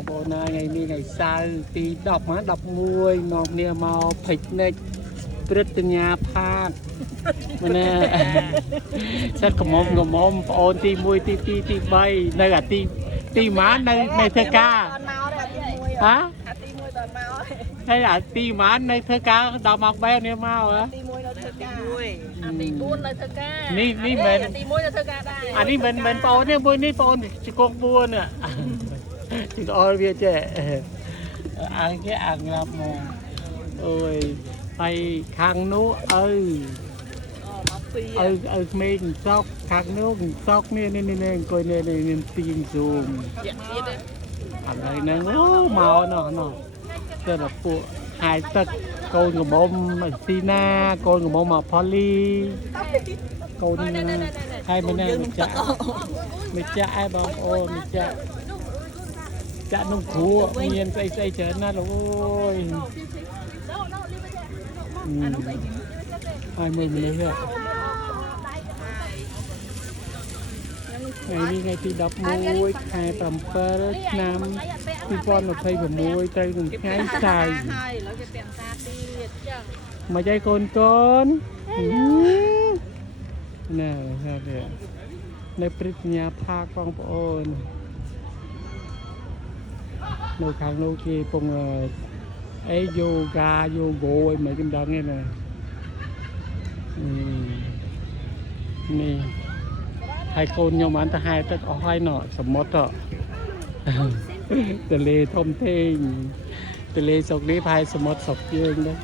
បងប្អូនណាថ្ងៃនេះថ្ងៃសៅរ៍ទី10 មកគ្នាមកភិចនិចព្រឹត្តិញ្ញាផាតម្នេះសិតកំមុំបងប្អូនទី1ទី2ទី3នៅអាទីម៉ាននៅធ្វើការហ៎ទី1តមកហើយអាទីម៉ាននៅធ្វើការដល់មកបែរនេះមកហ៎ទី1នៅធ្វើការទី4នៅធ្វើការនេះមែនទី1នៅធ្វើការដែរអានេះមិនបងប្អូនទេមួយនេះបងប្អូនជង្គង់4នេះជង្គអល់វាចេះអង្គគេអង្គងាប់មកអូយហើយខាងនោះឪក្មេងសក់ខាងនោះសក់នេះអង្គុយនេះទីងស៊ូមទៀតឥឡូវហ្នឹងអូមកនោះទៅដល់ពួកហាយទឹកកូនកំមុំស៊ីណាកូនកំមុំមកផូលីកូនហើយមិនណាម្ចាស់ឯបងប្អូនម្ចាស់នោះគ្រូមានស្អីច្រើនណាស់លោកអើយហើយមើលមនុស្សថ្ងៃនេះថ្ងៃទី11ខែ7ឆ្នាំ2026ត្រូវនឹងថ្ងៃសៅរ៍ហើយឥឡូវគេពាក់ការទៀតចឹងមកយាយកូនណែហើយនៅព្រឹត្តិញ្ញាផាកបងប្អូននៅខាងនោះគេពងអីយូហ្គាយូហ្គោអីមិនគេដឹងទេណានេះហើយកូនខ្ញុំបានទៅហែទឹកអស់ហើយណោះសមុទ្រទលេធំធេងទលេស្រុកនេះប្រហែលសមុទ្រស្រុកយើងដែរ